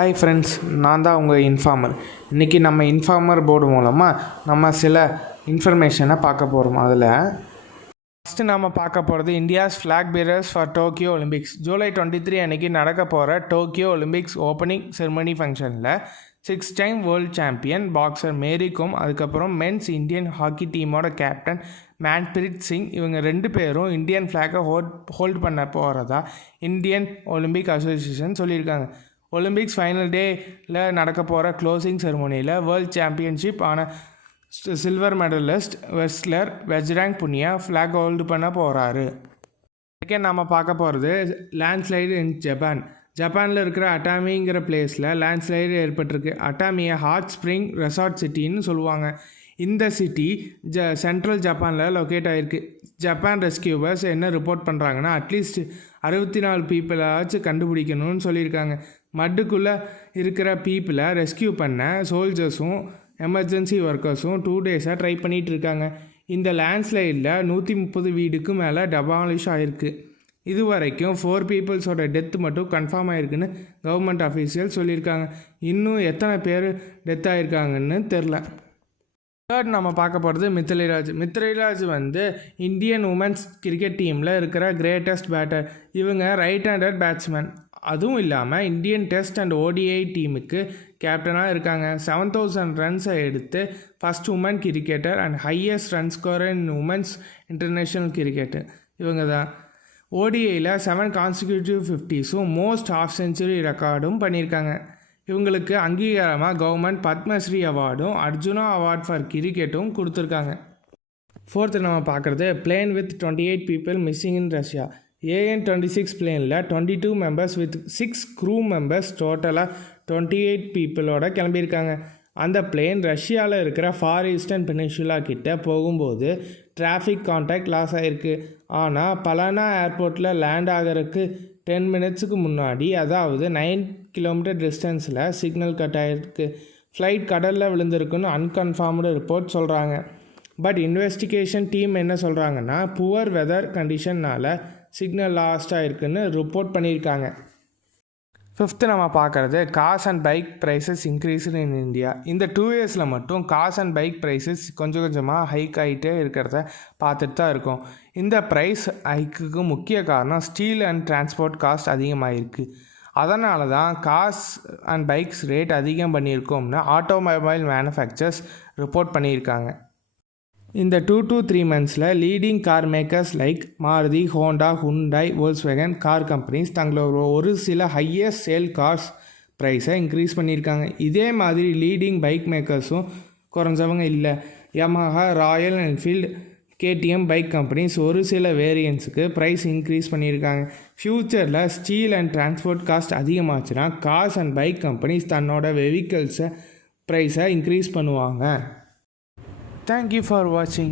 Hi friends, நான் தான் உங்கள் இன்ஃபார்மர். இன்றைக்கி நம்ம இன்ஃபார்மர் போர்டு மூலமாக நம்ம சில இன்ஃபர்மேஷனை பார்க்க போகிறோம். அதில் ஃபஸ்ட்டு நம்ம பார்க்க போகிறது India's flag bearers for Tokyo Olympics. July 23 அன்றைக்கி நடக்க போகிற டோக்கியோ ஒலிம்பிக்ஸ் ஓப்பனிங் செரிமனி ஃபங்க்ஷனில் 6 time world champion boxer Mary Kom, அதுக்கப்புறம் மென்ஸ் இந்தியன் ஹாக்கி டீமோட கேப்டன் மன்பிரீத் சிங், இவங்க 2 பேரும் இந்தியன் ஃப்ளாகை ஹோல்ட் பண்ண போகிறதா இந்தியன் ஒலிம்பிக் அசோசியேஷன் சொல்லியிருக்காங்க. ஒலிம்பிக்ஸ் ஃபைனல் டேயில் நடக்க போகிற க்ளோசிங் செரிமனியில் வேர்ல்டு சாம்பியன்ஷிப் ஆன silver medallist wrestler Bajrang Punia flag hold பண்ண போகிறாரு. செகண்ட் நம்ம பார்க்க போகிறது லேண்ட்ஸ்லைடு இன் ஜப்பானில் இருக்கிற அட்டாமிங்கிற பிளேஸில் லேண்ட்ஸ்லைடு ஏற்பட்டிருக்கு. அட்டாமியை ஹாட் ஸ்ப்ரிங் ரெசார்ட் சிட்டின்னு சொல்லுவாங்க. இந்த சிட்டி சென்ட்ரல் ஜப்பானில் லொக்கேட் ஆகிருக்கு. ஜப்பான் ரெஸ்கியூவர்ஸ் என்ன ரிப்போர்ட் பண்ணுறாங்கன்னா, அட்லீஸ்ட் 64 பீப்புளாச்சும் கண்டுபிடிக்கணும்னு சொல்லியிருக்காங்க. மட்டுக்குள்ளே இருக்கிற பீப்புளை ரெஸ்கியூ பண்ண சோல்ஜர்ஸும் எமர்ஜென்சி ஒர்க்கர்ஸும் 2 டேஸாக ட்ரை பண்ணிகிட்டு இருக்காங்க. இந்த லேண்ட்ஸ்லைடில் 130 வீடுக்கு மேலே டெமாலிஷ் ஆகிருக்கு. இது வரைக்கும் 4 பீப்புள்ஸோட டெத்து மட்டும் கன்ஃபார்ம் ஆகிருக்குன்னு கவர்மெண்ட் அஃபீஷியல் சொல்லியிருக்காங்க. இன்னும் எத்தனை பேர் டெத் ஆகிருக்காங்கன்னு தெரில. தேர்ட் நம்ம பார்க்க போகிறது மித்திலிராஜ் வந்து இந்தியன் உமன்ஸ் கிரிக்கெட் டீமில் இருக்கிற கிரேட்டஸ்ட் பேட்டர். இவங்க ரைட் ஹேண்டட் பேட்ஸ்மேன். அதுவும் இல்லாமல் இந்தியன் டெஸ்ட் அண்ட் ODI டீமுக்கு கேப்டனாக இருக்காங்க. 7000 ரன்ஸை எடுத்து first woman cricketer and highest run scorer in women's international cricket இவங்க தான். ODIயில் 7 கான்சிக்யூட்டிவ் 50ஸும் மோஸ்ட் ஹாஃப் செஞ்சுரி ரெக்கார்டும் பண்ணியிருக்காங்க. இவங்களுக்கு அங்கீகாரமாக கவர்மெண்ட் பத்மஸ்ரீ அவார்டும் அர்ஜுனா அவார்ட் ஃபார் கிரிக்கெட்டும் கொடுத்துருக்காங்க. ஃபோர்த்து நம்ம பார்க்குறது plane with 28 people missing in Russia. AN-26 பிளேனில் 22 மெம்பர்ஸ் வித் 6 க்ரூ மெம்பர்ஸ் டோட்டலாக 28 பீப்புளோட கிளம்பியிருக்காங்க. அந்த பிளேன் ரஷ்யாவில் இருக்கிற ஃபார் ஈஸ்டர்ன் பெனின்சுலா கிட்டே போகும்போது டிராஃபிக் கான்டாக்ட் லாஸ் ஆகிருக்கு. ஆனால் பலானா ஏர்போர்ட்டில் லேண்ட் ஆகிறதுக்கு 10 மினிட்ஸுக்கு முன்னாடி, அதாவது 9 கிலோமீட்டர் டிஸ்டன்ஸில் சிக்னல் கட் ஆகிருக்கு. ஃப்ளைட் கடலில் விழுந்திருக்குன்னு அன்கன்ஃபார்ம்டு ரிப்போர்ட் சொல்கிறாங்க. பட் இன்வெஸ்டிகேஷன் டீம் என்ன சொல்கிறாங்கன்னா, புவர் வெதர் கண்டிஷன்னால் சிக்னல் லாஸ்ட் ஆகிருக்குன்னு ரிப்போர்ட் பண்ணியிருக்காங்க. ஃபிஃப்த்து நம்ம பார்க்குறது cars and bike prices increase in India. இந்த 2 இயர்ஸில் மட்டும் கார்ஸ் அண்ட் பைக் ப்ரைஸஸ் கொஞ்சம் கொஞ்சமாக ஹைக் ஆகிட்டே இருக்கிறத பார்த்துட்டு தான் இருக்கோம். இந்த ப்ரைஸ் ஹைக்குக்கு முக்கிய காரணம் ஸ்டீல் அண்ட் டிரான்ஸ்போர்ட் காஸ்ட் அதிகமாகிருக்கு. அதனால தான் கார்ஸ் அண்ட் பைக்ஸ் ரேட் அதிகம் பண்ணியிருக்கோம்னு ஆட்டோமொபைல் மேனுஃபேக்சர்ஸ் ரிப்போர்ட் பண்ணியிருக்காங்க. இந்த 2 to 3 monthஸில் leading car makers like Maruti, Honda, Hyundai, Volkswagen car companies தங்களோட ஒரு சில ஹையஸ்ட் சேல் கார்ஸ் ப்ரைஸை இன்க்ரீஸ் பண்ணியிருக்காங்க. இதே மாதிரி லீடிங் பைக் மேக்கர்ஸும் குறைஞ்சவங்க இல்லை. Yamaha, Royal Enfield, KTM bike companies ஒரு சில வேரியன்ஸுக்கு ப்ரைஸ் இன்க்ரீஸ் பண்ணியிருக்காங்க. ஃப்யூச்சரில் ஸ்டீல் அண்ட் டிரான்ஸ்போர்ட் காஸ்ட் அதிகமாச்சுன்னா கார்ஸ் அண்ட் பைக் கம்பெனிஸ் தன்னோட வெஹிக்கிள்ஸை ப்ரைஸை இன்க்ரீஸ் பண்ணுவாங்க. Thank you for watching.